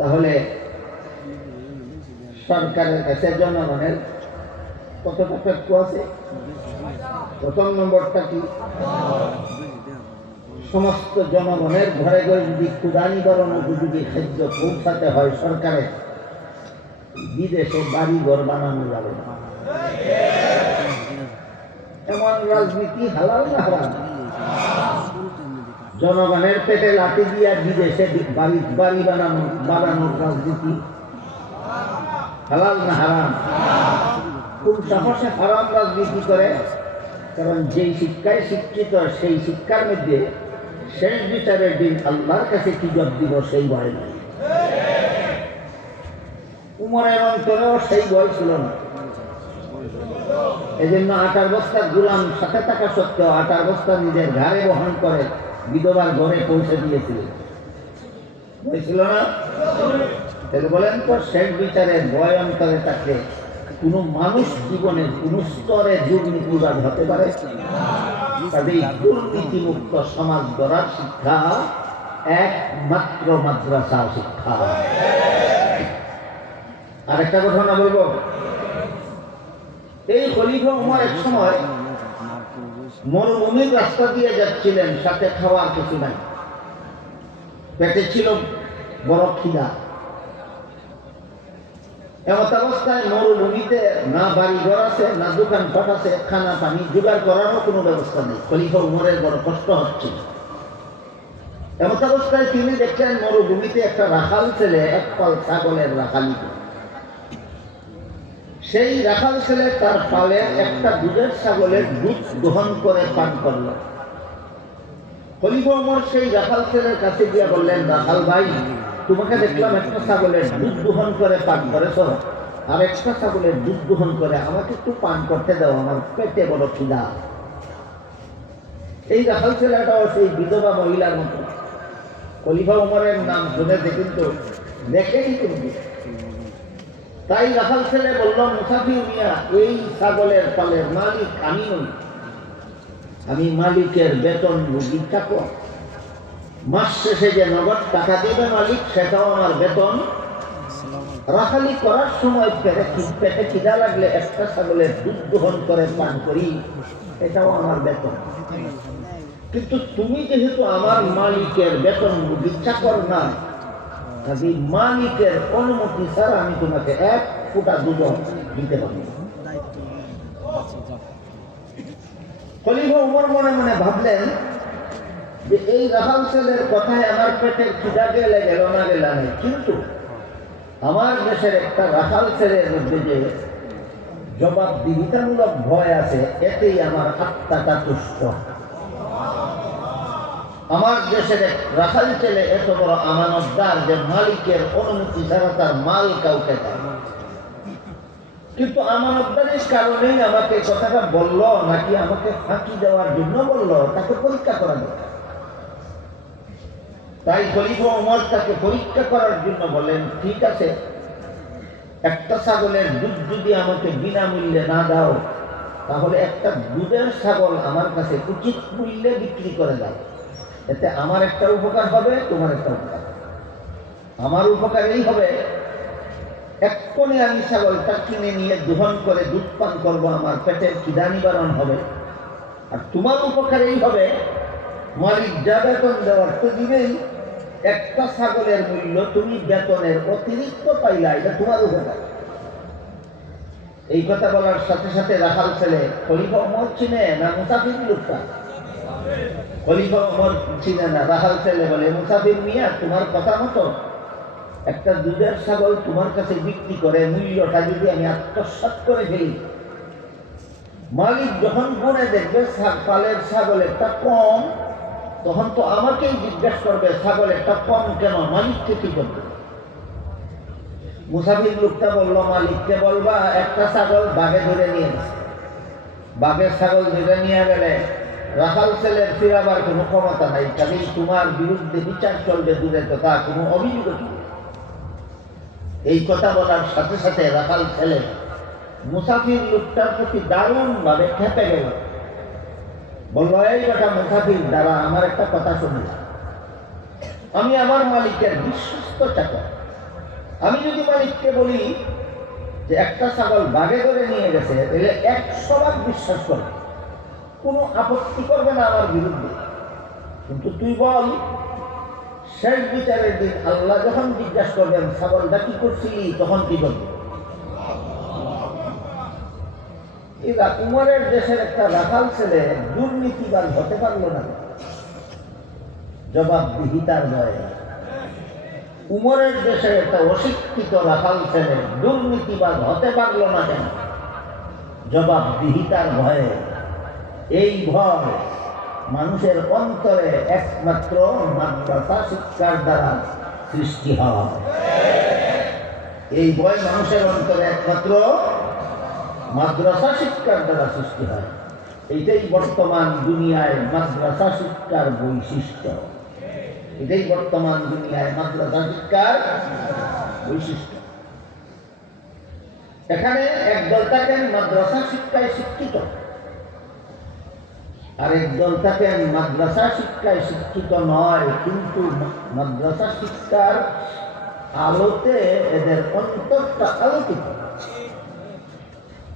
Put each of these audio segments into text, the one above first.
তাহলে সরকারের কাছে জনগণের কতটা প্রাপ্য আছে? প্রথম নম্বরটা কি? সমস্ত জনগণের ঘরে ঘরে যদি ক্ষুধা নিবারণ উপযোগী খাদ্য পৌঁছাতে হয় সরকারের, বিদেশে বাড়ি ঘর বানানো যাবে না। এমন রাজনীতি হালাল না হারাম? জনগণের পেটে লাঠি দিয়া বিদেশে বাড়ি বানানোর রাজনীতি হালাল না হারাম? কোন সাহসে হারাম রাজনীতি করে? কারণ যেই শিক্ষায় শিক্ষিত সেই শিক্ষার মধ্যে শেষ বিচারের দিন আল্লাহর কাছে কি জবাব দিব সেই ভয় নাই। উমরের অন্তরেও সেই ভয় ছিল না। এই জন্য 8 বস্তা গোলাম সাথে থাকা সত্ত্বেও 8 বস্তা নিজের ঘাড়ে বহন করে বিধবার ঘরে পৌঁছে দিয়েছিল। হয়েছিল না? তাহলে বলেন তো, শেষ বিচারের ভয় অন্তরে থাকলে কোন মানুষ জীবনের কোন স্তরে দুর্নীতিবাদ হতে পারে? তাদের দুর্নীতিমুক্ত সমাজ গড়ার শিক্ষা একমাত্র মাদ্রাসা শিক্ষা। আরেকটা ঘটনা বলবো। এই খলিফা উমর এক সময় মরুভূমির রাস্তা দিয়ে যাচ্ছিলেন, সাথে খাওয়ার কিছু নাই, পেটে ছিল বড় খিদা। এমত অবস্থায় মরুভূমিতে না বাড়ি ঘর আছে, না দোকানপাট আছে, খানা পানি জোগাড় করারও কোনো ব্যবস্থা নেই। খলিফা উমরের বড় কষ্ট হচ্ছে। এমত অবস্থায় তিনি দেখলেন মরুভূমিতে একটা রাখাল ছেলে এক পাল ছাগলের রাখালি। সেই রাখাল ছেলে তার পালে একটা দুধের ছাগলের দুধ গ্রহণ করে পান করল। খলিফা উমর সেই রাখাল ছেলের কাছে গিয়ে বললেন, রাখাল ভাই, তোমাকে দেখলাম একটা ছাগলের দুধ গ্রহণ করে পান করেছ, আর একটা ছাগলের দুধ গ্রহণ করে আমাকে একটু পান করতে দাও, আমার পেটে বড় খিদা। এই রাখাল ছেলেটাও সেই বিধবা মহিলার মতো। খলিফা উমরের নাম শুনেছে কিন্তু দেখেনি কিন্তু। তাই রাখাল ছেলে বলল, মুসাফির মিয়া, এই ছাগলের পালের মালিক আমি নই, আমি মালিকের বেতন ভোগী চাকর। মাস শেষে যে নগদ টাকা দেবে মালিক, সেটাও আমার বেতন। রাখালি করার সময় পেটে খিদা লাগলে একটা ছাগলের দুধ গ্রহণ করে পান করি, এটাও আমার বেতন। কিন্তু তুমি যেহেতু আমার মালিকের বেতন ভোগী চাকর না, কাজেই মালিকের অনুমতি ছাড়া আমি তোমাকে এক ফোঁটা দুধ দিতে পারি। খলিফা উমর মনে মনে ভাবলেন যে এই রাখাল ছেলের কথায় আমার পেটের খিদা গেলে গেল না গেল নেই, কিন্তু আমার দেশের একটা রাখাল ছেলের মধ্যে যে জবাবদিহিতামূলক ভয় আছে, এতেই আমার আত্মাটা তুষ্ট। আমার দেশের এক রাখাল ছেলে এত বড় আমানতদার যে মালিকের অনুমতি ছাড়া তার মাল কাউকে দেয়। কিন্তু আমানতদারির কারণেই আমাকে কথাটা বলল, নাকি আমাকে ফাঁকি দেওয়ার জন্য বলল, তাকে পরীক্ষা করা দরকার। তাই খলিফা উমর তাকে পরীক্ষা করার জন্য বলেন, ঠিক আছে, একটা ছাগলের দুধ যদি আমাকে বিনামূল্যে না দাও, তাহলে একটা দুধের ছাগল আমার কাছে উচিত মূল্যে বিক্রি করে দাও। এতে আমার একটা উপকার হবে, তোমার একটা উপকার। আমার উপকার এই হবে, এক্ষণে আমি ছাগলটা কিনে নিয়ে দোহন করে দুধ পান করবো, আমার পেটের খিদা নিবারণ হবে। আর তোমার উপকার এই হবে, মালিক যা বেতন দেওয়ার তো দিবেই, একটা ছাগলের মূল্য তুমি বেতনের অতিরিক্ত পাইলা, এটা তোমার উপকার। এই কথা বলার সাথে সাথে রাখাল ছেলে খলিফা উমর চিনে না মুসাফির লোকটা? খলিফা উমর চিনে না। রাখাল ছেলে বলে, মুসাফির মিয়া, তোমার কথা মতো একটা দুধের ছাগল তোমার কাছে বিক্রি করে মূল্যটা যদি আমি আত্মসাৎ করে ফেলি, মালিক যখন গুনে দেখবে পালের ছাগলেরটা কম, তখন তো আমাকেই জিজ্ঞাসা করবে ছাগলেরটা কম কেন, মালিককে কি করবে? মুসাফির লোকটা বলল, মালিককে বলবা একটা ছাগল বাঘে ধরে নিয়ে গেছে। বাঘের ছাগল ধরে নিয়ে গেলে রাখাল ছেলের ফিরাবার কোনো ক্ষমতা নাই, কাজেই তোমার বিরুদ্ধে বিচার চলবে, দূরের কথা কোনো অভিযোগ। এই কথা বলার সাথে সাথে রাখাল ছেলে মুসাফির লোকটার প্রতি দারুণ ভাবে খেপে গেল। বলল, এই বেটা মুসাফির, দ্বারা আমার একটা কথা শুনলাম, আমি আমার মালিকের বিশ্বস্ত চাকর, আমি যদি মালিককে বলি যে একটা ছাগল বাঘে ধরে নিয়ে গেছে, তাহলে 100 বিশ্বাস করবে, কোনো আপত্তি করবে না আমার বিরুদ্ধে। কিন্তু তুই বল, শেষ বিচারের দিন আল্লাহ যখন জিজ্ঞাসা করবেন ছাগলটা কি করছিলি, তখন কি বলবে? এরা উমরের দেশের একটা রাখাল ছেলে দুর্নীতিবাদ হতে পারলো না, জবাবদিহিতার ভয়ে। উমরের দেশের একটা অশিক্ষিত রাখাল ছেলে দুর্নীতিবাদ হতে পারলো না কেন? জবাবদিহিতার ভয়ে। এই ভয় মানুষের অন্তরে একমাত্র মাদ্রাসা শিক্ষার দ্বারা সৃষ্টি হয়। এই ভয় মানুষের অন্তরে একমাত্র মাদ্রাসা শিক্ষার দ্বারা সৃষ্টি হয়। এইটাই বর্তমান দুনিয়ায় মাদ্রাসা শিক্ষার বৈশিষ্ট্য। এটাই বর্তমান দুনিয়ায় মাদ্রাসা শিক্ষার বৈশিষ্ট্য। এখানে একদল থাকেন মাদ্রাসা শিক্ষায় শিক্ষিত, আর একদল থাকেন মাদ্রাসা শিক্ষায় শিক্ষিত নয়, কিন্তু মাদ্রাসা শিক্ষার আলোতে এদের অন্তরটা আলোকিত।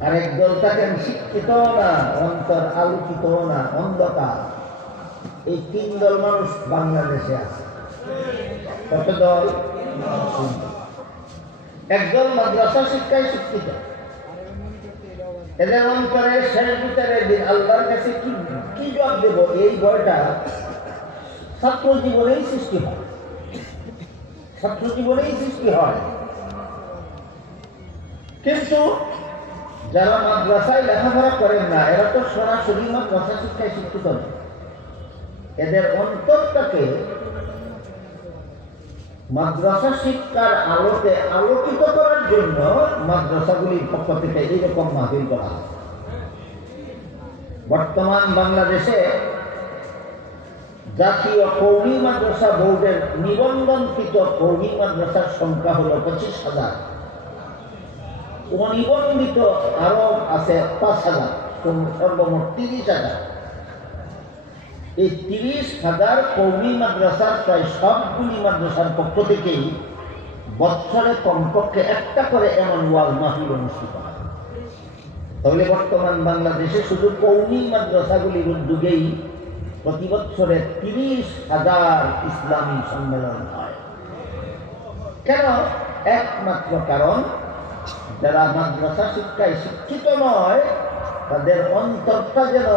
আর একদল থাকেন শিক্ষিত না, অন্তর আলোকিত না, অন্ধকার। এই 3 দল মানুষ বাংলাদেশে আছে। কত দল? একদল মাদ্রাসা শিক্ষায় শিক্ষিত, এদের অন্তরে শেষ বিচারের দিন আল্লাহর কাছে কি জবাব দেব, এই ভয়টা ছাত্র জীবনেই সৃষ্টি হয়। ছাত্র জীবনেই সৃষ্টি হয়। কিন্তু যারা মাদ্রাসায় লেখাপড়া করেন না, এরা তো সরাসরি মাদ্রাসা শিক্ষায় শিক্ষিত নয়। এদের অন্তরটাকে মাদ্রাসা শিক্ষার আলোতে আলোকিত করার জন্য মাদ্রাসাগুলির পক্ষ থেকে এইরকম মাহফিল করা হয়। বর্তমান বাংলাদেশে জাতীয় কওমি মাদ্রাসা বোর্ডের নিবন্ধনকৃত কওমি মাদ্রাসার সংখ্যা হল 25,000। অনিবন্ধিত আরো আছে 5,000, সর্বমোট 30,000। এই 30,000 কওমি মাদ্রাসার প্রায় সবগুলি মাদ্রাসার পক্ষ থেকেই বছরে কমপক্ষে একটা করে এমন ওয়াজ মাহফিল অনুষ্ঠিত হয়। তাহলে বর্তমান বাংলাদেশে শুধু কওমি মাদ্রাসাগুলির উদ্যোগেই প্রতি বছরে 30,000 ইসলামী সম্মেলন হয়। কেন? একমাত্র কারণ, যারা মাদ্রাসা শিক্ষায় শিক্ষিত নয়, তাদের অন্তরটা যেন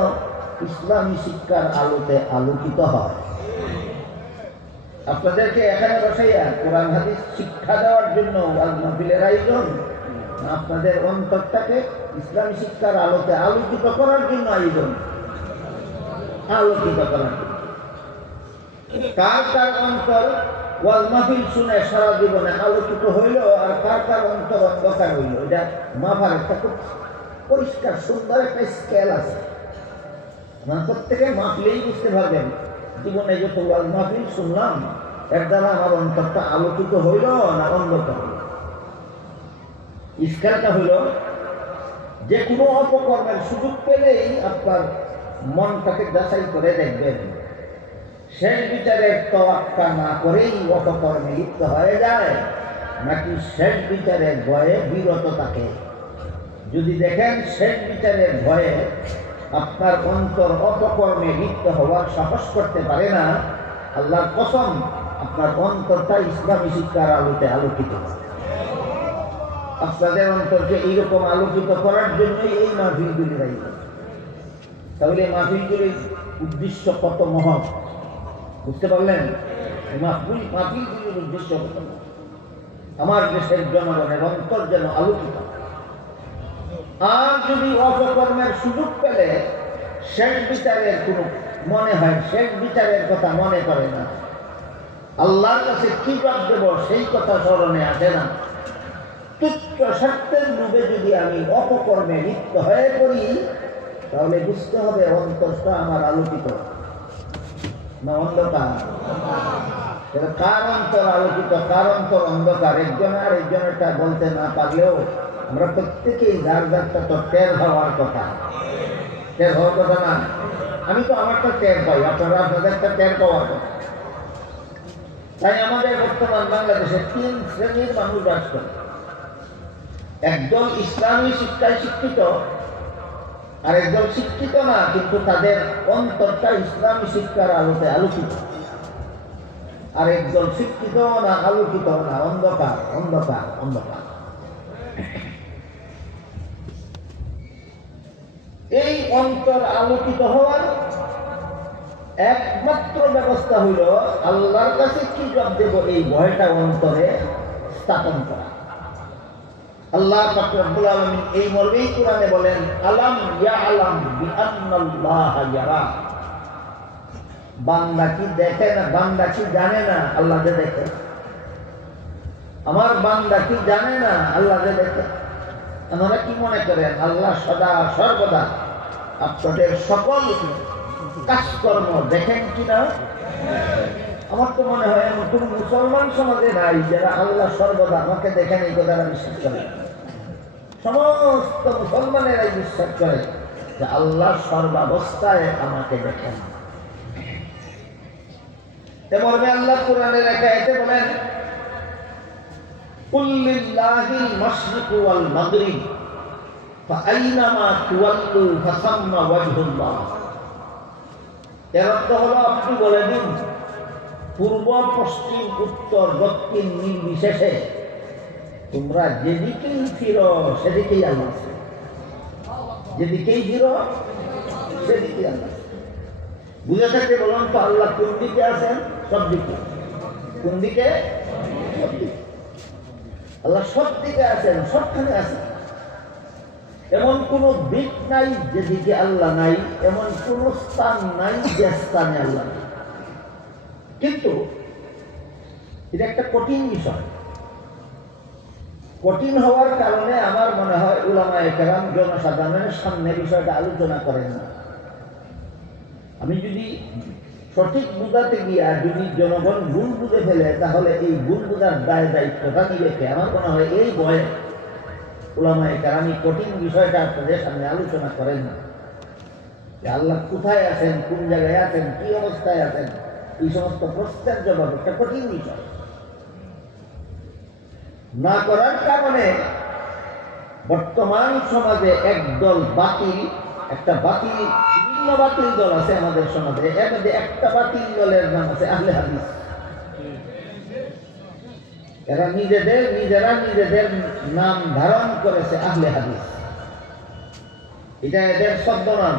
ইসলামী শিক্ষার আলোতে আলোকিত হয়। আপনাদেরকে এখানে বসাইয়া কোরআন হাদিস শিক্ষা দেওয়ার জন্য ওয়াজ মাহফিলের আয়োজন, আপনাদের অন্তরটাকে ইসলামী শিক্ষার আলোতে আলোকিত করার জন্য আয়োজন। আলোকিত করার জন্য। কার কার অন্তর ওয়াজ মাহফিল শুনে সারা জীবনে আলোকিত হইল, আর কার কার অন্তর অন্ধকার হইল, এটা মাপার একটা খুব পরিষ্কার সুন্দর একটা স্কেল আছে। প্রত্যেকে মাহফিলেই বুঝতে পারবেন জীবনে যত ওয়াজ মাহফিল শুনলাম, এর দ্বারা আমার অন্তরটা আলোকিত হইল না অন্ধকার হইল। স্কেলটা হইল, যে কোনো অপকর্মের সুযোগ পেলেই আপনার মনটাকে যাচাই করে দেখবেন, শেষ বিচারের তোয়াক্কা না করেই অপকর্মে লিপ্ত হয়ে যায়, নাকি শেষ বিচারের ভয়ে বিরত থাকে। যদি দেখেন শেষ বিচারের ভয়ে আপনার অন্তর অপকর্মে লিপ্ত হওয়ার সাহস করতে পারে না, আল্লাহর কসম আপনার অন্তরটা ইসলামী শিক্ষার আলোতে আলোকিত। আপনাদের অন্তরকে এইরকম আলোকিত করার জন্যই এই মাহফিলগুলি রাখবেন। তাহলে মাহফিলগুলির উদ্দেশ্য কত মহৎ, বুঝতে পারলেন? মাহফিলগুলির উদ্দেশ্য কত মহৎ। আমার দেশের জনগণের অন্তর যেন আলোকিত। আর যদি অপকর্মের সুযোগ পেলে শেষ বিচারের কোনো মনে হয়, শেষ বিচারের কথা মনে করে না, আল্লাহর কাছে কি জবাব দেব সেই কথা স্মরণে আসে না, তুচ্ছ স্বার্থের লোভে যদি আমি অপকর্মে লিপ্ত হয়ে পড়ি, তাহলে বুঝতে হবে অন্তরটা আমার আলোকিত না অন্ধকার। কার অন্তর আলোকিত, কার অন্তর অন্ধকার, একজন আর একজনেরটা বলতে না পারলেও আমরা প্রত্যেকেই যার যারটা তো টের হওয়ার কথা। টের হওয়ার কথা না, আমি তো আমারটা টের পাই, আপনারা আপনাদেরটা টের পাওয়ার কথা। তাই আমাদের বর্তমান বাংলাদেশে 3 শ্রেণীর মানুষ বাস করে। একদল ইসলামী শিক্ষায় শিক্ষিত, আর একদল শিক্ষিত না, কিন্তু তাদের অন্তরটা ইসলামী শিক্ষার আলোতে আলোকিত। আর একদল শিক্ষিত না, আলোকিত না, অন্ধকার অন্ধকার অন্ধকার। এই অন্তর আলোকিত হওয়ার একমাত্র ব্যবস্থা হইল আল্লাহর কাছে কি জবাব দেব, এই ভয়টা অন্তরে স্থাপন করা। আল্লাহ পাক রব্বুল আলামিন এই মর্মেই কোরআনে বলেন, আলাম ইয়ালাম বিআন্নাল্লাহা ইয়ারা। বান্দা কি দেখে না, বান্দা কি জানে না আল্লাহ যে দেখে? আমার বান্দা কি জানে না আল্লাহ যে দেখে? আপনারা কি মনে করেন আল্লাহ সদা সর্বদা আপনাদের সকল কাজকর্ম দেখেন কিনা? আমার তো মনে হয় এমন কোন মুসলমান সমাজে নাই যারা আল্লাহ সর্বদা আমাকে দেখেন, এই কথাটা বিশ্বাস করে। সমস্ত মুসলমানেরাই বিশ্বাস করে যে আল্লাহ সর্বাবস্থায় আমাকে দেখেন। এমর্মে আল্লাহ কোরআনের এক আয়াতে বলেন, কুল লিল্লাহিল মাশরিকু ওয়াল মাগরিব ফাআইনামা তুওয়াল্লু ফাসাম্মা ওয়াজহুল্লাহ। এর অর্থ হলো, আপনি বলে দিন, পূর্ব পশ্চিম উত্তর দক্ষিণ নির্বিশেষে তোমরা যেদিকেই ফিরো সেদিকেই আল্লাহ আছে। যেদিকেই ফিরো সেদিকেই আল্লাহ। বুঝে থাকতে বলুন তো, আল্লাহ কোন দিকে আছেন? সব দিকে। কোন দিকে? সব দিকে। আল্লাহ সব দিকে আছেন, সবখানে আছেন। এমন কোন দিক নাই যেদিকে আল্লাহ নাই, এমন কোন স্থান নাই যে স্থানে আল্লাহ নাই। কিন্তু এটা একটা কঠিন বিষয়। কঠিন হওয়ার কারণে আমার মনে হয় উলামায়ে কেরাম জনসাধারণের সামনে বিষয়টা আলোচনা করেন না। আমি যদি সঠিক বুঝাতে গিয়া যদি জনগণ ভুল বুঝে ফেলে, তাহলে এই ভুল বুঝার দায় দায়িত্বটা নিবে কে? আমার মনে হয় এই ভয়ে উলামায়ে কেরাম এই কঠিন বিষয়টা আপনাদের সামনে আলোচনা করেন না, যে আল্লাহ কোথায় আছেন, কোন জায়গায় আছেন, কি অবস্থায় আছেন। এই সমস্ত প্রশ্নের জবাব একটা কঠিন বিষয় না করার কারণে বর্তমান সমাজে একদল বাতিল, একটা বাতিল, বিভিন্ন বাতিল দল আছে আমাদের সমাজে। এর মধ্যে একটা বাতিল দলের নাম আছে আহলে হাদিস। এরা নিজেরা নিজেদের নাম ধারণ করেছে আহলে হাদিস। এটা এদের ছদ্মনাম।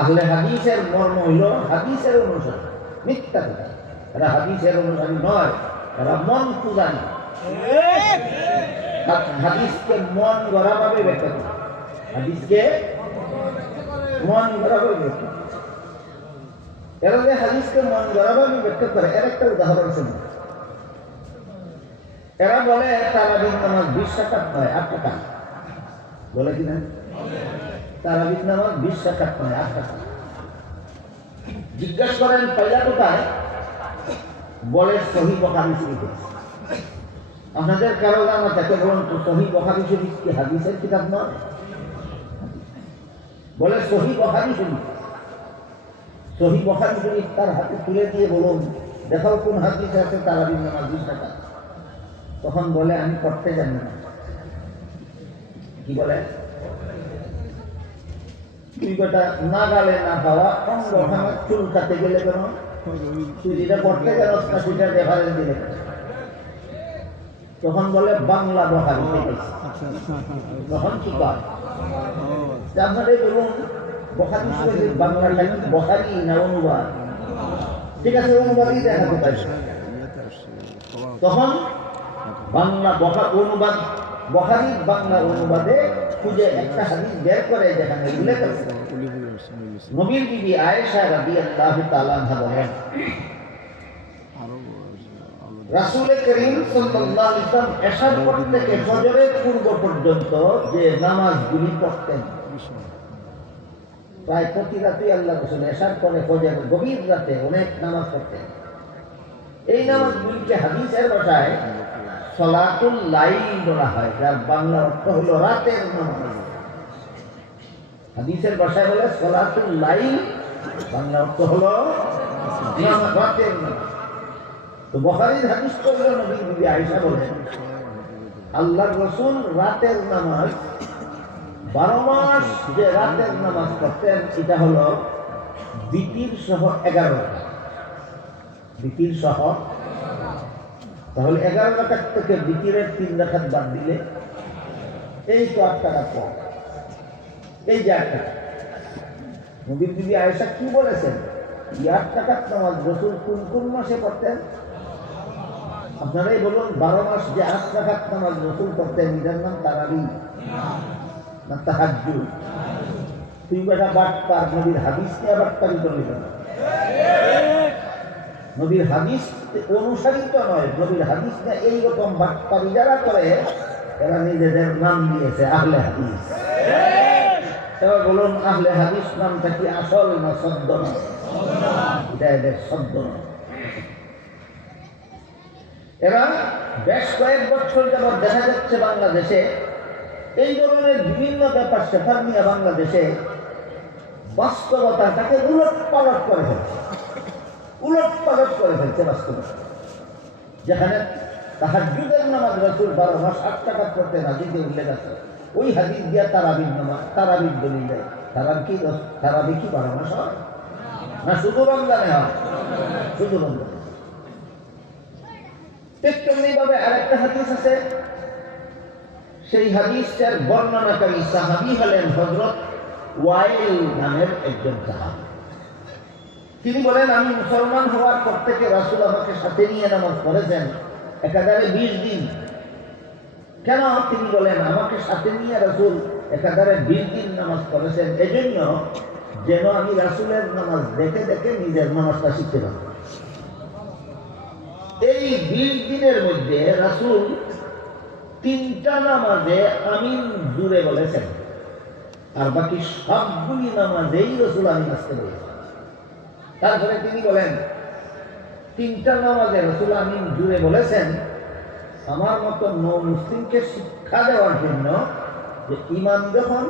আহলে হাদিসের মর্ম হইল হাদিসের অনুসারী। মিথ্যা কথা, এরা হাদিসের অনুসারী নয়, এরা মন পূজারী। হাদিসকে মন গড়া ভাবে ব্যাখ্যা করে, হাদিসকে মন গড়া ভাবে ব্যাখ্যা। এরা যে হাদিসকে মন গড়া ভাবে ব্যাখ্যা করে, এর একটা উদাহরণ শুনুন। এরা বলে তারাবির নামাজ 20 রাকাত নয় 8 রাকাত। বলে কিনা? তারাবির নামাজ 20 রাকাত নয় 8 রাকাত। জিজ্ঞাসা করেন পয়লা কোথায়? বলে সহিহ বুখারী শরীফে। আপনাদের কারো জানা থাকে বলুন তো, সহিহ বুখারী শরীফ কি হাদিসের কিতাব নয়? বলে সহিহ বুখারী শরীফ। সহিহ বুখারী শরীফ তার হাতে তুলে দিয়ে বলুন, দেখাও কোন হাদিসে আছে তারাবির নামাজ 20 রাকাত। তখন বলে আমি পড়তে জানি না। কি বলে? তুই বেটা না গালে না খাওয়া অঙ্গ ভাঙা চুল কাটতে গেলে কেন? তুই যেটা পড়তে জানোস না সেটা রেফারেন্স দিলে। তখন বলে বাংলা বুখারী থেকে। তখন কি কয়? আপনারাই বলুন, বুখারী শরীফের বাংলাটা কি বুখারী না অনুবাদ? ঠিক আছে, অনুবাদই দেখাতে পারছে। তখন বাংলা অনুবাদ, বুখারীর বাংলা অনুবাদে খুঁজে একটা হাদিস বের করে যেখানে উল্লেখ আছে, নবীর বিবি আয়েশা রাদিয়াল্লাহু তাআলা আনহা বলেন, রাসূল করিম সাল্লাল্লাহু আলাইহি ওয়াসাল্লাম এশার পর থেকে ফজরের পূর্ব পর্যন্ত যে নামাজগুলি পড়তেন, প্রায় প্রতি রাতেই আল্লাহ রাসূল এশার পরে ফজর গভীর রাতে অনেক নামাজ পড়তেন। এই নামাজগুলিকে হাদিসের ভাষায় সলাতুল লাইল বলা হয়, যার বাংলা অর্থ হলো রাতের নামাজ। হাদিসের ভাষায় বলে সলাতুল লাইল, বাংলা অর্থ হলো রাতের নামাজ। তো বুখারীর হাদিস পড়লে নবী বিবি আয়েশা বলেন আল্লাহর রাসূল রাতের নামাজ 12 মাস যে রাতের নামাজ পড়তেন এটা হলো বিতির সহ 11 রাকাত। বিতির সহ, তাহলে 11 রাকাত থেকে বিতিরের 3 রাকাত বাদ দিলে এই তো 8 রাকাত কম। এই যে 8 রাকাত নবী বিবি আয়েশা কি বলেছেন, 8 রাকাত নামাজ রাসূল কোন কোন মাসে পড়তেন? আপনারাই বলুন, 12 মাস যে 8 রাকাত নামাজ রাসূল পড়তেন এটার নাম তারাবি না তাহাজ্জুদ? তুই বেটা বাটপার, নবীর হাদিস নিয়ে বাটপারি করলি না। নবীর হাদিস অনুসারিত নয়, নবীর হাদিস নিয়ে এইরকম বাটপারি যারা করে এরা নিজেদের নাম দিয়েছে আহলে হাদিস। এবার বলুন, আহলে হাদিস নামটা কি আসল না সদ্য না? এটা এদের সদ্য না। এরা বেশ কয়েক বছর যাবৎ দেখা যাচ্ছে বাংলাদেশে এই ধরনের বিভিন্ন ব্যাপার সেফার নিয়ে বাংলাদেশে বাস্তবতাটাকে উলট পালট করে ফেলছে, উলট পালট করে ফেলছে বাস্তবতা। যেখানে তাহাজ্জুদের নামাজ রাসূল 12 মাস 8 রাকাত পড়তেন, হাদিসে উল্লেখ আছে, ওই হাদিস দিয়া তারাবির নামাজ, তারাবির দলিল দেয়। তারাবি কি 12 মাস হয় না শুধু রমজানে হয়? শুধু রমজানে। তেমনিভাবে আরেকটা হাদিস আছে, সেই হাদিসের বর্ণনাকারী সাহাবী হলেন হযরত ওয়াইল নামের একজন সাহাবী। তিনি বলেন, আমি মুসলমান হওয়ার পর থেকে রাসূল আমাকে সাথে নিয়ে নামাজ পড়েছেন একাধারে 20 দিন। কেন? তিনি বলেন, আমাকে সাথে নিয়ে রাসূল একাধারে 20 দিন নামাজ পড়েছেন এজন্য যেন আমি রাসূলের নামাজ দেখে দেখে নিজের নামাজটা শিখতে পারি। এই 20 দিনের মধ্যে রাসূল 3টা নামাজে আমিন জুড়ে বলেছেন, আর বাকি সবগুলি নামাজেই রাসূল আমিন আসতে বলেছেন। তারপরে তিনি বলেন, 3টা নামাজে রাসূল আমিন জুড়ে বলেছেন আমার মতো মুসলিমকে শিক্ষা দেওয়ার জন্য যে ইমাম যখন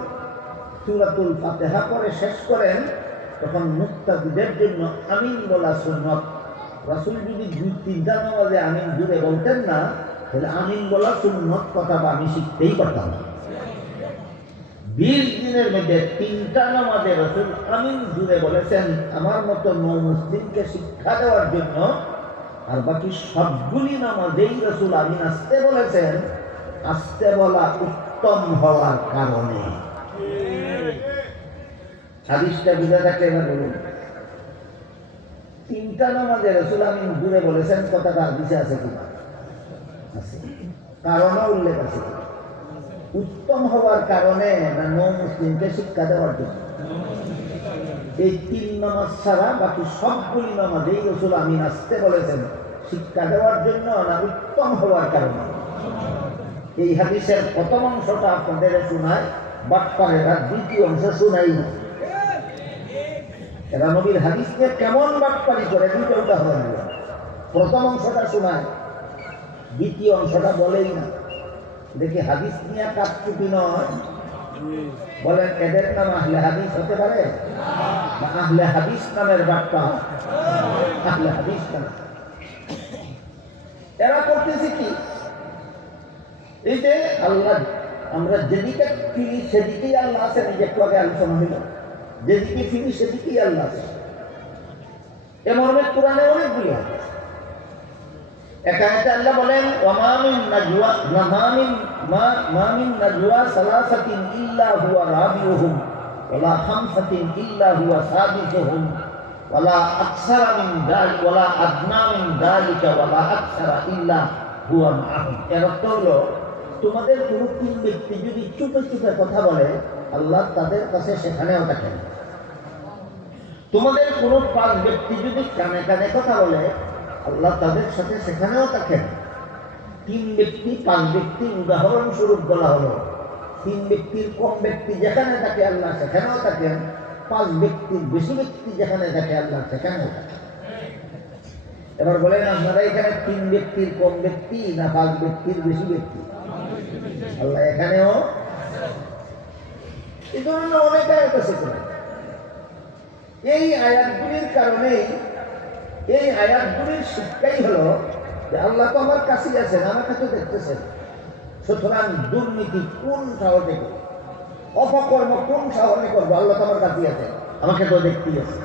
সূরাতুল ফাতিহা পড়ে শেষ করেন তখন মুক্তাদিদের জন্য আমিন বলা সুন্নাত। রাসূল যদি 2-3টা নামাজে আমিন জুড়ে বলতেন না তাহলে আমিন বলা সুন্নাত কথা বা আমি শিখতেই পারতাম না। 20 দিনের মধ্যে 3টা নামাজে রাসূল আমিন জুড়ে বলেছেন আমার মতো মুসলিমকে শিক্ষা দেওয়ার জন্য, আর বাকি সবগুলি নামাজেই রাসূল আমিন আসতে বলেছেন। আসতে বলা উত্তম হওয়ার কারণে। হাদিসটা বুঝা থাকলে এবার বলুন, 3টা নামাজে রাসূল আমিন জুড়ে বলেছেন কথাটা হাদিসে আছে কিনা? আছে। কারণও উল্লেখ আছে। উত্তম হওয়ার কারণে না মুসলিমকে শিক্ষা দেওয়ার জন্য? এই 3 নামাজ ছাড়া বাকি সবগুলি নামাজেই রাসূল আমিন আসতে বলেছেন শিক্ষা দেওয়ার জন্য না উত্তম হওয়ার কারণে? এই হাদিসের প্রথম অংশটা আপনাদের শোনায় বাটপারেরা, দ্বিতীয় অংশ শোনাই না। এরা নবীর হাদিস নিয়ে কেমন বাটপারি করে দুটো উদাহরণ দিল। প্রথম অংশটা শোনায়, দ্বিতীয় অংশটা বলেই না। দেখি হাদিস নিয়ে কাপটুপি নয়। বলেন, এদের নাম আহলে হাদিস হতে পারে না আহলে হাদিস নামের বাটপা? আহলে হাদিস নাম। এরা করতেছে কি, এই যে আল্লাহ, আমরা যেদিকে ফিরি সেদিকেই আল্লাহ আছেন। এই যে একটু আগে আলোচনা হইল, যেদিকে ফিরি সেদিকেই আল্লাহ আছে। এ মর্মে কোরআনে অনেকগুলি আছে। একান্তে আল্লাহ বলেন, মা মিন নাজওয়া সালাসাতিন ইল্লা হুয়া রাবিউহুম ওয়ালা খামসাতিন ইল্লা হুয়া সাদিসুহুম ওয়ালা আকসারা মিন যালিকা ওয়ালা আদনা মিন যালিকা ওয়ালা আকসারা ইল্লা হুয়া মাআহুম। এর অর্থ হলো, তোমাদের কোনো 3 ব্যক্তি যদি চুপে চুপে কথা বলে আল্লাহ তাদের কাছে সেখানেও থাকেন। তোমাদের কোনো 5 ব্যক্তি যদি কানে কানে কথা বলে আল্লাহ তাদের সাথে সেখানেও থাকেন। 3 ব্যক্তি 5 ব্যক্তি উদাহরণস্বরূপ বলা হলো। 3 ব্যক্তির কম ব্যক্তি যেখানে থাকে আল্লাহ সেখানেও থাকেন, 5 ব্যক্তির বেশি ব্যক্তি যেখানে থাকে আল্লাহ সেখানেও থাকেন। এবার বলেন, আপনারা এখানে 3 ব্যক্তির কম ব্যক্তি না 5 ব্যক্তির বেশি ব্যক্তি? আল্লাহ এখানেও। এই ধরনের অনেক আয়াত আছে। এই আয়াতগুলির কারণেই এই আয়াতগুলির শিক্ষাই হলো যে আল্লাহ তো আমার কাছেই আছেন, আমাকে তো দেখতেছেন। সুতরাং দুর্নীতি কোন সাহসে করবো, অপকর্ম কোন সাহসে করবো? আল্লাহ তো আমার কাছেই আছেন, আমাকে তো দেখতেই আছে।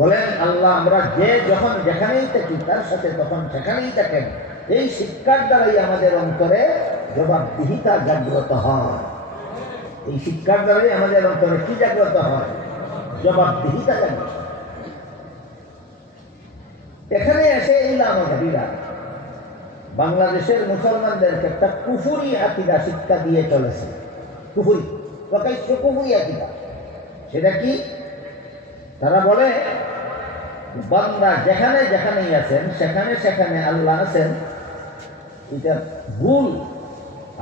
বলেন আল্লাহ আমরা যে যখন যেখানেই থাকি তার সাথে তখন সেখানেই থাকেন। এই শিক্ষার দ্বারাই আমাদের অন্তরে জবাবদিহিতা জাগ্রত হয়। এই শিক্ষার দ্বারাই আমাদের অন্তরে কি জাগ্রত হয়? জবাবদিহিতা জাগ্রত। এখানে এসে এই লামাদাবিরা বাংলাদেশের মুসলমানদেরকে একটা কুফুরি আকিদা শিক্ষা দিয়ে চলেছে। কুফুরি, প্রকাশ্য কুফুরি আকিদা। সেটা কি? তারা বলে বান্দা যেখানে যেখানেই আছেন সেখানে সেখানে আল্লাহ আছেন। এটা ভুল।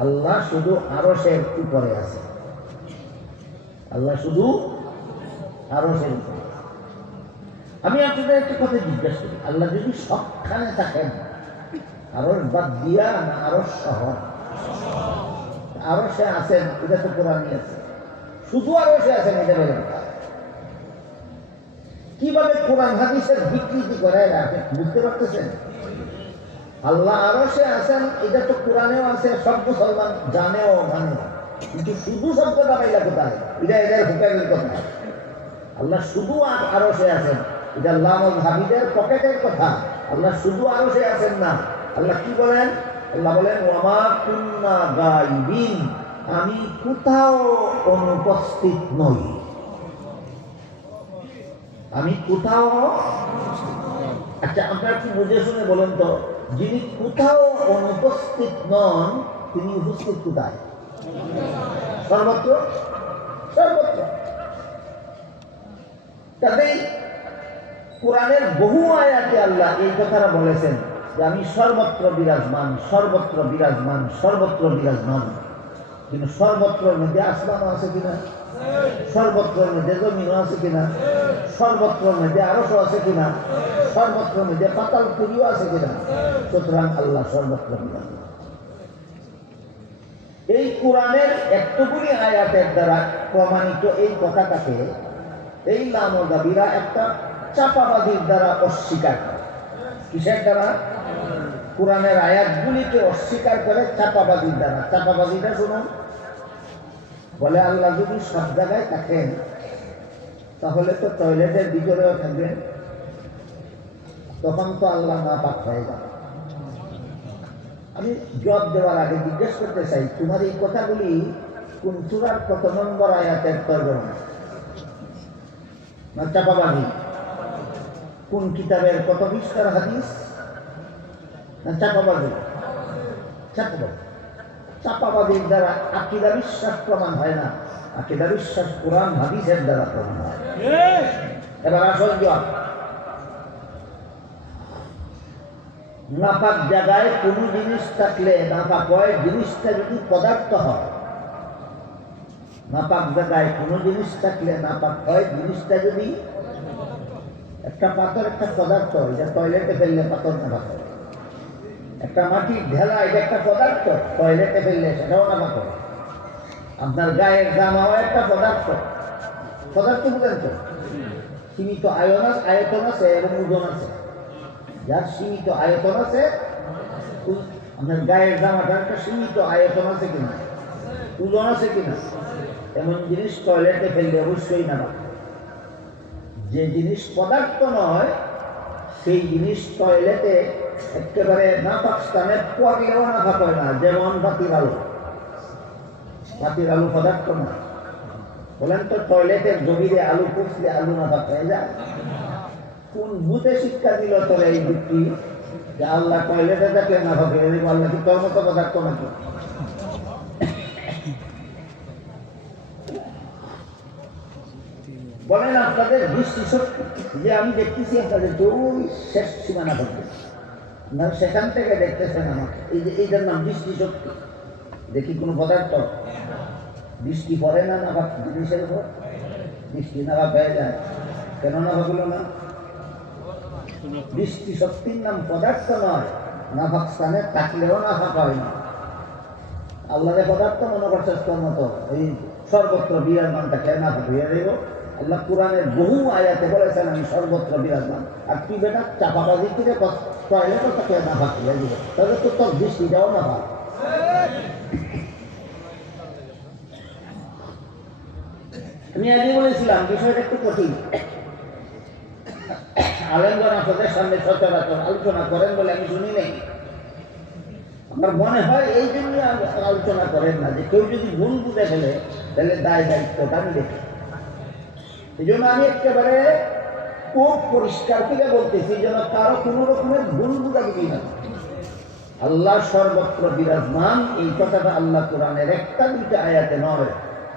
আল্লাহ শুধু আরশের উপরে আছে। আল্লাহ শুধু আরশের উপরে। আমি আপনাদের একটা কথা জিজ্ঞেস করি, আল্লাহ যদি সবখানে থাকেন, আরশ বাদ দিয়া না আরশ সহ? আরশে আছেন, এটা তো কোরআনই আছে। শুধু আরশে আছেন, এটা বলে কিভাবে কোরআন হাদিসের বিকৃতি করে আপনি বুঝতে পারতেছেন? আল্লাহ আরশে আছেন, এটা তো কোরআনেও আছে, সব মুসলমান জানেও মানে, কিন্তু শুধু শব্দটা পাইলা কোথায়? এটা এদের হুকামের কথা। আল্লাহ শুধু আরশে আছেন, এটা আল্লাহ হাবিদের পকেটের কথা। আল্লাহ শুধু আরশে আছেন না। আল্লাহ কি বলেন? আল্লাহ বলেন ওয়ামা কুন্না গায়বিন, আমি কোথাও অনুপস্থিত নই। আমি কোথাও। আচ্ছা আপনারা কি বুঝে শুনে বলেন তো, যিনি কোথাও অনুপস্থিত নন তিনি উপস্থিত কোথায়? সর্বত্র। সর্বত্র। তাদের কোরআনের বহু আয়াতে আল্লাহ এই কথাটা বলেছেন যে আমি সর্বত্র বিরাজমান, সর্বত্র বিরাজমান, সর্বত্র বিরাজমান। কিন্তু সর্বত্রের মধ্যে আসমানও আছে কিনা? সর্বত্রের মধ্যে জমিনও আছে কিনা? সর্বত্রের মধ্যে আরশও আছে কিনা? সর্বত্রের মধ্যে পাতাল পুরীও আছে কিনা? সুতরাং আল্লাহ সর্বত্র বিরাজমান। এই কোরআনের এতগুলি আয়াতের দ্বারা প্রমাণিত এই কথাটাকে এই লামদাবিরা একটা চাপাবাদীর দ্বারা অস্বীকার করে। কিসের দ্বারা? কোরআনের আয়াতগুলিকে অস্বীকার করে চাপাবাদীর দ্বারা। চাপাবাদীটা শুনুন, বলে আল্লাহ যদি সব জায়গায় থাকেন তাহলে তো টয়লেটের ভিতরেও থাকবেন, তখন তো আল্লাহ নাপাক হয়ে যাবে। আমি জবাব দেওয়ার আগে জিজ্ঞেস করতে চাই, তোমার এই কথাগুলি কোন সূরার কত নম্বর আয়াতের তর্জমা? না চাপাবাদী? কোন কিতাবের কত পৃষ্ঠার হাদিস? না চাপাবাদী? চাপাবাদী। চাপাবাদীর দ্বারা আকীদা বিশ্বাস প্রমাণ হয় না, আকীদা বিশ্বাস কোরআন হাদিসের দ্বারা প্রমাণ হয়। এবার আসল জবাব, নাপাক জায়গায় কোনো জিনিস থাকলে নাপাক হয়, জিনিসটা যদি পদার্থ হয়। নাপাক জায়গায় কোনো জিনিস থাকলে নাপাক হয়, জিনিসটা যদি একটা পাথর, একটা পদার্থ, এটা টয়লেটে ফেললে পাথর নাপাক হয়। একটা মাটির ঢেলা, এটা একটা পদার্থ, টয়লেটে ফেললে সেটাও নাপাক হয়। আপনার গায়ের জামাও একটা পদার্থ। পদার্থ বুঝেন তো? সীমিত আয়তন আছে এবং ওজন আছে। যার সীমিত আয়তন আছে, আপনার গায়ের জামাটার একটা সীমিত আয়তন আছে কিনা, ওজন আছে কিনা, এমন জিনিস টয়লেটে ফেললে অবশ্যই নাপাক। যে জিনিস পদার্থ নয় সেই জিনিস টয়লেটে একেবারে নাপাক স্থানে পড়লেও নাপাক হয় না। যেমন বাতির আলো। বাতির আলু পদার্থ না। বলেন তো টয়লেটের গভীরে আলু পুষলে আলু নাপাক হয়ে যায়? কোন ভূতে শিক্ষা দিল তোর এই যুক্তি যে আল্লাহ টয়লেটে থাকলে নাপাক হয়ে যাবে? আল্লাহ কি তোর মতো পদার্থ নাকি? বলেন আপনাদের দৃষ্টি শক্তি যে আমি দেখতেছি আপনাদের ওই শেষ সীমানা করতে না, সেখান থেকে দেখতেছেন আমাকে, এই যে এইটার নাম দৃষ্টি শক্তি। দেখি কোনো পদার্থ দৃষ্টি পড়ে না নাপাক জিনিসের উপর? দৃষ্টি নাপাক হয়ে যায় কেন? নাপাক হলো না। দৃষ্টি শক্তির নাম পদার্থ নয়, নাপাক স্থানে থাকলেও নাপাক হয় না। আল্লাহরে পদার্থ মনে করছে তোর মতো এই সর্বত্র বিরাজমান থাকে নাপাক হইয়া দেব? আল্লাহ কোরআনের বহু আয়াতে বলেছেন আমি সর্বত্র বিরাজমান। আর তুই বেটা চাপাবাজি থেকে টয়লেটও তাকে না ভাবতে দিবে, তাহলে তো তোর দৃষ্টিটাও না ভাব। আমি আগে বলেছিলাম বিষয়টা একটু কঠিন। আলেমগণ আপনাদের সামনে সচরাচর আলোচনা করেন বলে আমি শুনি নাই। আমার মনে হয় এই জন্য আলোচনা করেন না যে কেউ যদি ভুল বুঝে ফেলে তাহলে দায় দায়িত্বটা আমি দেখি। এই জন্য আমি একেবারে খুব পরিষ্কার করে বলতেছি যেন কারো কোনো রকমের ভুল বুঝাবুঝি না। আল্লাহ সর্বত্র বিরাজমান, এই কথাটা আল্লাহ কোরআনের একটা দুইটা আয়াতে নয়,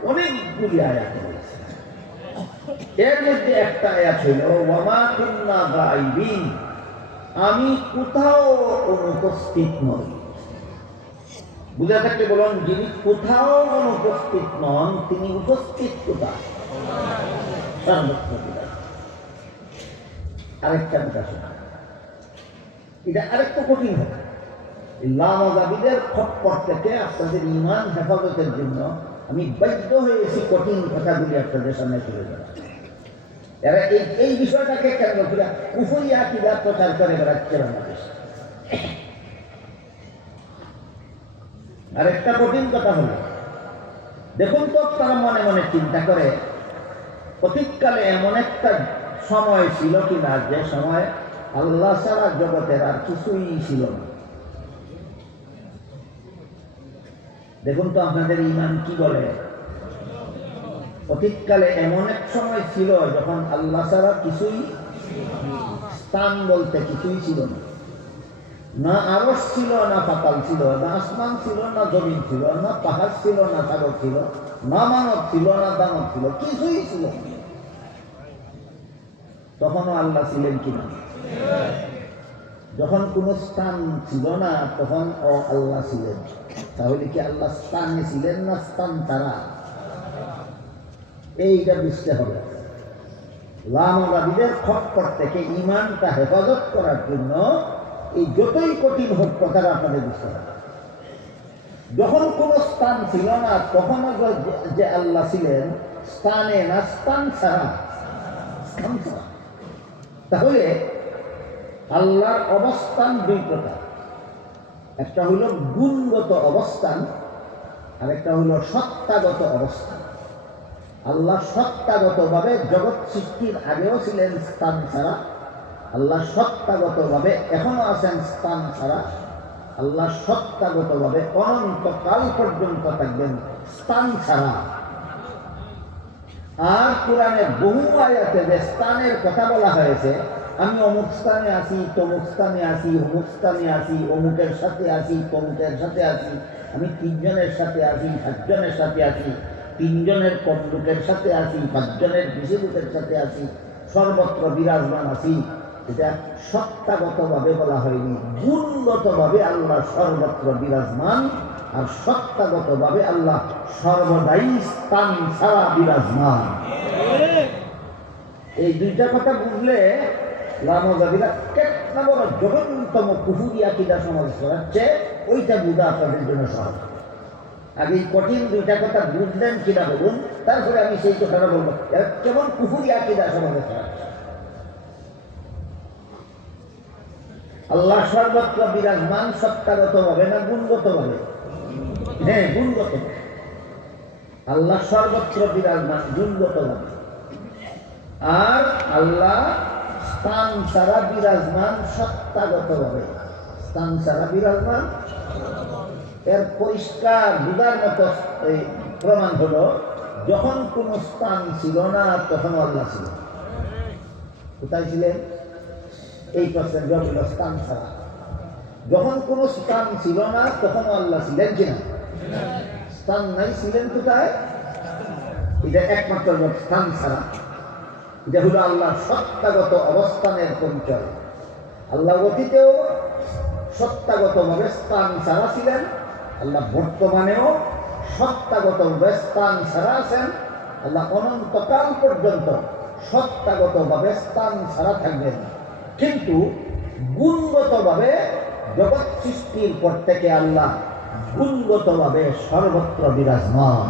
অনেকগুলি আয়াতে বলেছে। এর মধ্যে একটা আয়াত হইল ওয়ামা কুন্না গায়বিন, আমি কোথাও অনুপস্থিত নই। বুঝা থাকলে বলুন, যিনি কোথাও অনুপস্থিত নন তিনি উপস্থিত কোথায়? সর্বত্র বিরাজমান। আরেকটা কথা শোনা, এটা আরেকটা কঠিন হবে। লামাজাবিদের খপ্পর থেকে আপনাদের ইমান হেফাজতের জন্য আমি বাধ্য হয়েছি কঠিন কথাগুলি আপনাদের সামনে তুলে ধরা। এরা এই বিষয়টাকে কেন করে কুফরি আকীদা প্রচার করে বেড়াচ্ছে বাংলাদেশ। আরেকটা কঠিন কথা হলো, দেখুন তো তারা মনে মনে চিন্তা করে অতীতকালে এমন একটা সময় ছিল কিনা যে সময় আল্লাহ ছাড়া জগতের আর কিছুই ছিল না। দেখুন তো আপনাদের ঈমান কি বলে। অতীতকালে এমন এক সময় ছিল যখন আল্লাহ ছাড়া কিছুই, স্থান বলতে কিছুই ছিল না। না আরশ ছিল, না পাতাল ছিল, না আসমান ছিল, না জমিন ছিল, না পাহাড় ছিল, না সাগর ছিল, না মানব ছিল, না দানব ছিল, কিছুই ছিল না। তখনও আল্লাহ ছিলেন কিনা? যখন কোনো স্থান ছিল না তখন আল্লাহ ছিলেন। তাহলে কি আল্লাহ স্থানে ছিলেন না স্থান তারা? এইটা বুঝতে হবে। লামাবাদীদের খপ্পর থেকে ইমানটা হেফাজত করার জন্য এই যতই কঠিন হোক কথাটা আপনাদের বুঝতে হবে। যখন কোনো স্থান ছিল না তখনও যে আল্লাহ ছিলেন স্থানে না স্থান ছাড়া, স্থান ছাড়া। তাহলে আল্লাহর অবস্থান দুই প্রকার, একটা হইল গুণগত অবস্থান আর একটা হইল সত্তাগত অবস্থান। আল্লাহ সত্তাগতভাবে জগৎ সৃষ্টির আগেও ছিলেন স্থান ছাড়া, আল্লাহ সত্তাগতভাবে এখনো আছেন স্থান ছাড়া, আল্লাহ সত্তাগতভাবে অনন্তকাল পর্যন্ত থাকবেন স্থান ছাড়া। আর কোরআনে বহু আয়াতে যে স্থানের কথা বলা হয়েছে, আমি অমুক স্থানে আছি, তমুক স্থানে আছি, অমুক স্থানে আছি, অমুকের সাথে আছি, তমুকের সাথে আছি, আমি 3 জনের সাথে আছি, 7 জনের সাথে আছি, 3 জনের কম লোকের সাথে আছি, 5 জনের বেশি লোকের সাথে আছি, সর্বত্র বিরাজমান আছি। এটা সত্তাগতভাবে বলা হয়নি, গুণগতভাবে আল্লাহ সর্বত্র বিরাজমান আর সত্তাগতভাবে আল্লাহ সর্বদাই স্থান ছাড়া বিরাজমান। এই দুইটা কথা বুঝলে লামাজাবিরা কেতনা বড় জঘন্যতম কুফরি আকীদা সমাজ করাচ্ছে ওইটা বুঝা আপনাদের জন্য সহজ। আগে এই কঠিন দুইটা কথা বুঝলেন কিনা বলুন, তারপরে আমি সেই কথাটা বলবো এরা কেমন কুফরি আকীদা সমাজ করাচ্ছে। আল্লাহ সর্বত্র বিরাজমান সত্তাগত ভাবে না গুণগত ভাবে? হ্যাঁ, গুণগত। আল্লাহ সর্বত্র বিরাজমান গুণগত ভাবে, আর আল্লাহ স্থান ছাড়া বিরাজমান সত্তাগত ভাবে। স্থান ছাড়া বিরাজমান, এর পরিষ্কার বুঝার মতো প্রমাণ হলো যখন কোনো স্থান ছিল না তখন আল্লাহ ছিল। কোথায় ছিলেন? এই প্রশ্নের জবাব হলো স্থান ছাড়া। যখন কোনো স্থান ছিল না তখন আল্লাহ ছিলেন কিনা? স্থান নাই, ছিলেন কোথায়? এটা একমাত্র স্থান ছাড়া। এটা হলো আল্লাহ সত্তাগত অবস্থানের পরিচয়। আল্লাহ অতীতেও সত্তাগতভাবে স্থান ছাড়া ছিলেন, আল্লাহ বর্তমানেও সত্তাগতভাবে স্থান ছাড়া আছেন, আল্লাহ অনন্তকাল পর্যন্ত সত্তাগতভাবে স্থান ছাড়া থাকবেন। কিন্তু গুণগতভাবে জগৎ সৃষ্টির পর থেকে আল্লাহ গুণগতভাবে সর্বত্র বিরাজমান।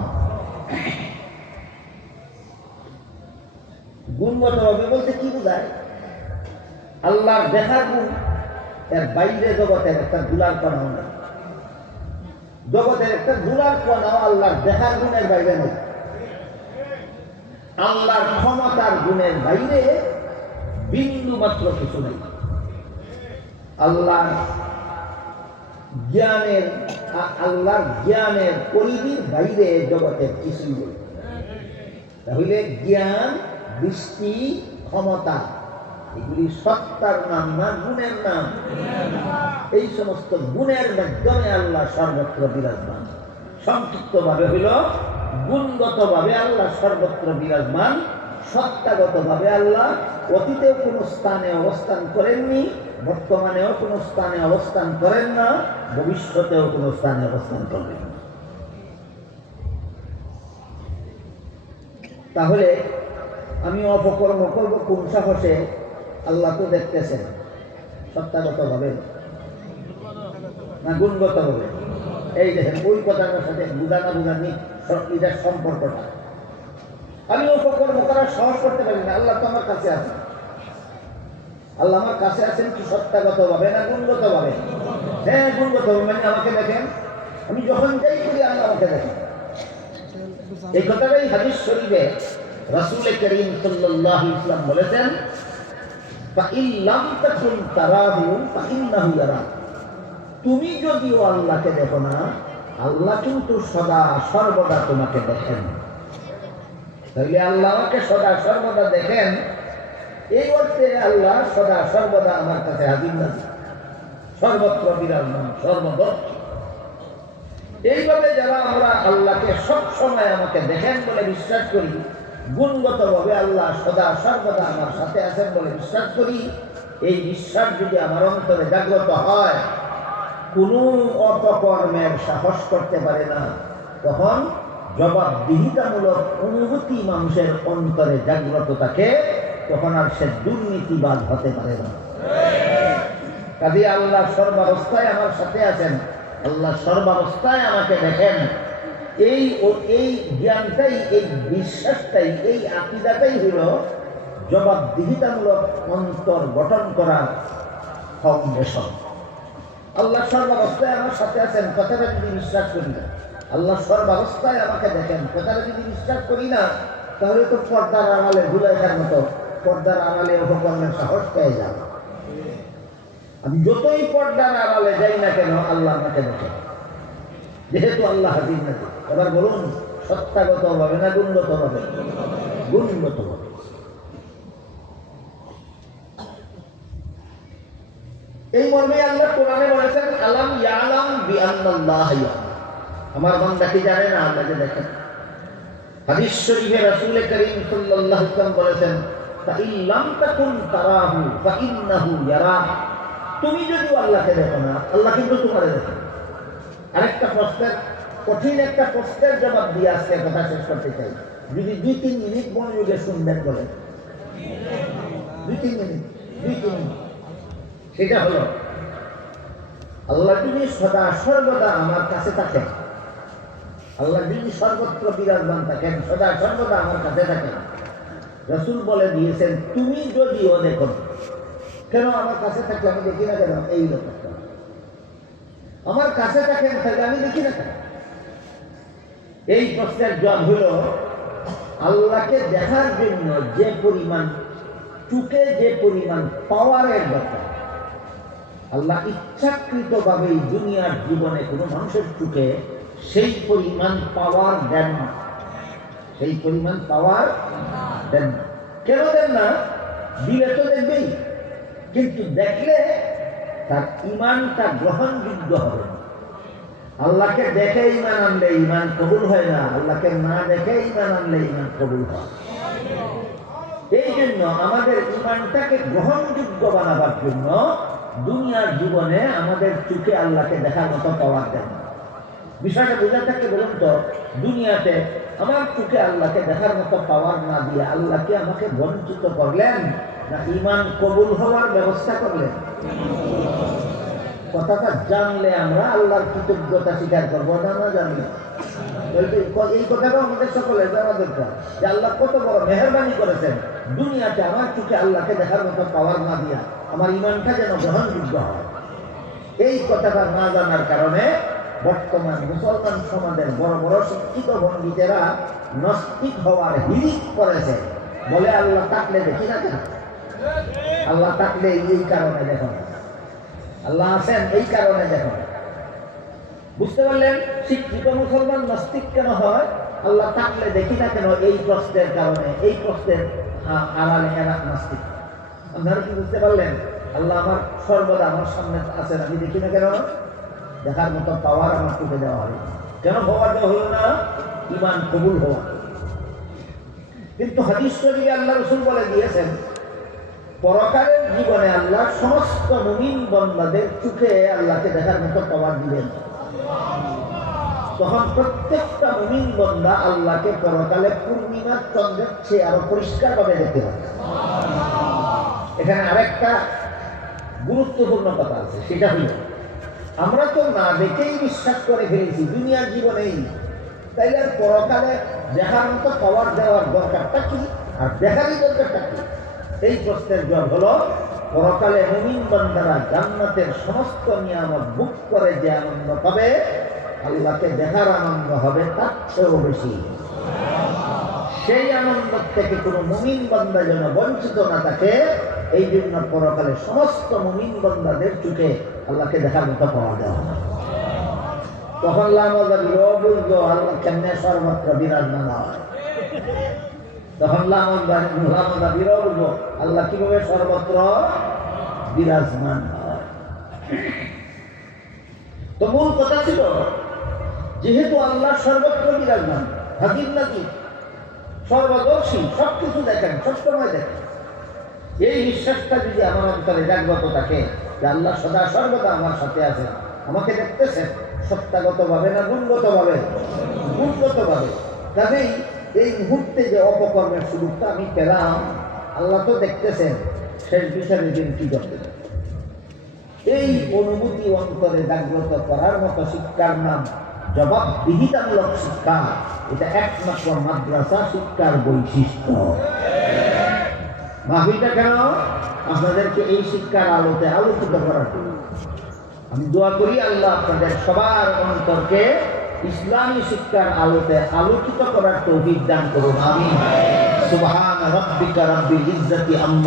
গুণগত হবে বলতে কি বোঝায়? আল্লাহর দেখার গুণ, এর বাইরে জগতের একটা ধুলার কণাও নেই। জগতের একটা ধুলার কণাও আল্লাহর দেখার গুণের বাইরে নেই। আল্লাহর ক্ষমতার গুণের বাইরে বিন্দু মাত্র কিছু নেই। আল্লাহর জ্ঞানের পরিধির বাইরে জগতের কিছুই নেই। তাহলে জ্ঞান, দৃষ্টি, ক্ষমতা এগুলি সত্তার নাম না গুণের নাম? এই সমস্ত গুণের মাধ্যমে আল্লাহ সর্বত্র বিরাজমান। সংক্ষিপ্ত ভাবে হইল, গুণগত ভাবে আল্লাহ সর্বত্র বিরাজমান। সত্তাগত ভাবে আল্লাহ অতীতেও কোনো স্থানে অবস্থান করেননি, বর্তমানেও কোনো স্থানে অবস্থান করেন না, ভবিষ্যতেও কোনো স্থানে অবস্থান করবেন না। তাহলে আমি অপকর্ম করবো কোন সাহসে? আল্লাহ তো দেখতেছেন। সত্তাগত ভাবে না গুণগত ভাবে? এই দেখেন, ওই কথাটার সাথে বুঝানি এটার সম্পর্কটা। আমি অপকর্ম করার সাহস করতে পারি না, আল্লাহ তো আমার কাছে আছেন। আল্লাহ আমার কাছে আছেন কি সত্তাগত ভাবে না গুণগত ভাবে? হ্যাঁ, গুণগত ভাবে। মানে আমাকে দেখেন, আমি যখন যাই করি আল্লাহ আমাকে দেখেন। এই কথাটাই হাদিস শরীফে রাসূল করিম সাল্লাল্লাহু আলাইহি ওয়াসাল্লাম বলেছেন, ফাইন লাম তাকুন তারাহু ফাইন্নাহু ইয়ারাক। তুমি যদিও আল্লাহকে দেখো না, আল্লাহ কিন্তু সদা সর্বদা তোমাকে দেখেন। তাহলে আল্লাহ আমাকে সদা সর্বদা দেখেন, এই অর্থে আল্লাহ সদা সর্বদা আমার কাছে হাজির নাজির, সর্বত্র বিরাজমান, সর্বদর্শী। এইভাবে যারা আমরা আল্লাহকে সব সময় আমাকে দেখেন বলে বিশ্বাস করি, গুণগত ভাবে আল্লাহ সদা সর্বদা আমার সাথে আছেন বলে বিশ্বাস করি, এই বিশ্বাস যদি আমার অন্তরে জাগ্রত হয়, কোনো অপকর্মের সাহস করতে পারে না। তখন জবাবদিহিতামূলক অনুভূতি মানুষের অন্তরে জাগ্রত থাকে, তখন আর সে দুর্নীতিবাদ হতে পারে না। কাজে আল্লাহ সর্বাবস্থায় আমার সাথে আছেন, আল্লাহ সর্বাবস্থায় আমাকে দেখেন, এই জ্ঞানটাই, এই বিশ্বাসটাই, এই আকীদাটাই হল জবাবদিহিতামূলক অন্তর গঠন করার ফাউন্ডেশন। আল্লাহ সর্বাবস্থায় আমার সাথে আছেন কথাটা যদি বিশ্বাস করি না, আল্লাহ সর্বাবস্থায় আমাকে দেখেন কথাটা যদি বিশ্বাস করি না, তাহলে তো পর্দার আড়ালে ভুলাইখার মতো পর্দার আড়ালে অপকর্মের সাহস পেয়ে যাব। আমি যতই পর্দার আড়ালে যাই না কেন, আল্লাহ আমাকে দেখেন, যেহেতু আল্লাহ হাজির নাজির। এবার বলুন, সত্তাগত ভাবে না গুণগত ভাবে? গুণগত ভাবে। এই মর্মে আল্লাহ কোরআনে বলেছেন, আলাম ইয়ালাম বিআন্নাল্লাহ ইয়ালাম। আমার বান্দা কি জানে না আল্লাহকে দেখেন? হাদিস শরীফে রাসূল করিম সাল্লাল্লাহু আলাইহি ওয়াসাল্লাম বলেছেন, ফাইন লাম তাকুন তারাহু ফাইন্নাহু ইয়ারাক। তুমি যদি আল্লাহকে দেখো না, আল্লাহ কিন্তু তোমারে দেখেন। আরেকটা প্রশ্নের, কঠিন একটা প্রশ্নের জবাব দিয়ে আজকে কথা শেষ করতে চাই। যদি 2-3 মিনিট মনোযোগে শুনবেন বলেন, 2-3 মিনিট, সেটা হলো, আল্লাহ যদি সদা সর্বদা আমার কাছে থাকেন, আল্লাহ যদি সর্বত্র বিরাজমান থাকেন, সদা সর্বদা আমার কাছে থাকেন, রাসূল বলে দিয়েছেন, তুমি যদিও দেখো, কেন আমার কাছে থাকলে আমি দেখি না কেন? এই ব্যাপারটা, আমার কাছে থাকেন তাহলে আমি দেখি না কেন? এই প্রশ্নের জবাব হলো, আল্লাহকে দেখার জন্য যে পরিমাণ চোখে যে পরিমাণ পাওয়ারের দরকার, আল্লাহ ইচ্ছাকৃতভাবে দুনিয়ার জীবনে কোনো মানুষের চোখে সেই পরিমাণ পাওয়ার দেন না। সেই পরিমাণ পাওয়ার দেন না। কেন দেন না? দিলে তো দেখবেই, কিন্তু দেখলে তার ইমানটা গ্রহণযোগ্য হবে না। আল্লাহকে দেখে ইমান আনলে ইমান কবুল হয় না, আল্লাহকে না দেখে ইমান আনলে ইমান কবুল হয়। এই জন্য আমাদের ইমানটাকে গ্রহণযোগ্য বানাবার জন্য দুনিয়ার জীবনে আমাদের চোখে আল্লাহকে দেখার মতো পাওয়ার দেন না। বিষয়টা বোঝা থাকলে বলুন তো, দুনিয়াতে আমার চোখে আল্লাহকে দেখার মতো পাওয়ার না দিয়ে আল্লাহকে আমাকে বঞ্চিত করলেন না ইমান কবুল হওয়ার ব্যবস্থা করলেন? কথাটা জানলে আমরা আল্লাহর কৃতজ্ঞতা স্বীকার করবো, না জানলে? এই কথাটাও আমাদের সকলের জানা দরকার যে আল্লাহ কত বড় মেহেরবানি করেছেন। দুনিয়াতে আমার চোখে আল্লাহকে দেখার মতো পাওয়ার না দিয়া আমার ইমানটা যেন গ্রহণযোগ্য হয়। এই কথাটা না জানার কারণে বর্তমান মুসলমান সমাজের বড় বড় শিক্ষিত পণ্ডিতেরা নাস্তিক হওয়ার হিড়িক করেছে। বলে আল্লাহ থাকলে দেখি না কেন, আল্লাহ থাকলে এই কারণে দেখো না, আল্লাহ আছেন এই কারণে দেখো না। বুঝতে পারলেন শিক্ষিত মুসলমান নাস্তিক কেন হয়? আল্লাহ থাকলে দেখি না কেন এই প্রশ্নের কারণে, এই প্রশ্নের আড়ালে এরা নাস্তিক। আপনারা কি বুঝতে পারলেন? আল্লাহ আমার সর্বদা আমার সামনে আছেন, আমি দেখি না কেন? দেখার মতো পাওয়ার আমার চোখে দেওয়া হয় কেন? হওয়ার দেওয়া হলো না ইমান কবুল হওয়া। কিন্তু হাদিস শরীফে আল্লাহ রাসূল বলে দিয়েছেন পরকালের জীবনে আল্লাহ সমস্ত মুমিন বান্দাদের চোখে আল্লাহকে দেখার মতো পাওয়ার দিবেন। তখন প্রত্যেকটা মুমিন বান্দা আল্লাহকে পরকালে পূর্ণিমার চন্দ্রের চেয়ে আরো পরিষ্কার ভাবে দেখতে পাবে। এখানে আরেকটা গুরুত্বপূর্ণ কথা আছে, সেটা হল আমরা তো না দেখেই বিশ্বাস করে ফেলেছি দুনিয়ার জীবনেই, তাইলে আর পরকালে দেখার মতো পাওয়ার দেওয়ার দরকারটা কি, আর দেখারই দরকারটা কি? এই প্রশ্নের জবাব হলো পরকালে মুমিন বান্দারা জান্নাতের সমস্ত নিয়ামত ভোগ করে যে আনন্দ পাবে, আল্লাহকে দেখার আনন্দ হবে তার চেয়েও বেশি। সেই আনন্দ থেকে কোনো মুমিন বান্দা যেন বঞ্চিত না থাকে, এই জন্য পরকালে সমস্ত মুমিন বান্দাদের চোখে আল্লাহকে দেখার মতো পাওয়া দেওয়া হয়। তখন বুঝলো আল্লাহ কেমনে সর্বত্র বিরাজমান হয়। তখন বুঝবো আল্লাহ কিভাবে সর্বত্র বিরাজমান হয়। তো মূল কথা ছিল যেহেতু আল্লাহ সর্বত্র বিরাজমান, হাকিম নাকি সর্বদর্শী, সবকিছু দেখেন, সবসময় দেখেন, এই বিশ্বাসটা যদি আমার অন্তরে জাগ্রত থাকে যে আল্লাহ সদা সর্বদা আমার সাথে আছেন, আমাকে দেখতেছেন সত্তাগত ভাবে না গুণগত ভাবে? গুণগত ভাবে। কাজেই এই মুহূর্তে যে অপকর্মের সুযোগটা আমি পেলাম, আল্লাহ তো দেখতেছেন, শেষ বিচারের দিন কি করতে। এই অনুভূতি অন্তরে জাগ্রত করার মতো শিক্ষার নাম জবাবদিহিতামূলক শিক্ষা। এটা একমাত্র মাদ্রাসা শিক্ষার বৈশিষ্ট্য। মাহফিলটা কেন? আপনাদেরকে এই শিক্ষার আলোতে আলোকিত করার জন্য। আমি দোয়া করি আল্লাহ আপনাদের সবার অন্তরকে ইসলামী শিক্ষার আলোতে আলোকিত করার তৌফিক দান করুন। আমিন। সুবহান রাব্বিকা রাব্বিল ইজ্জাতি আম্মা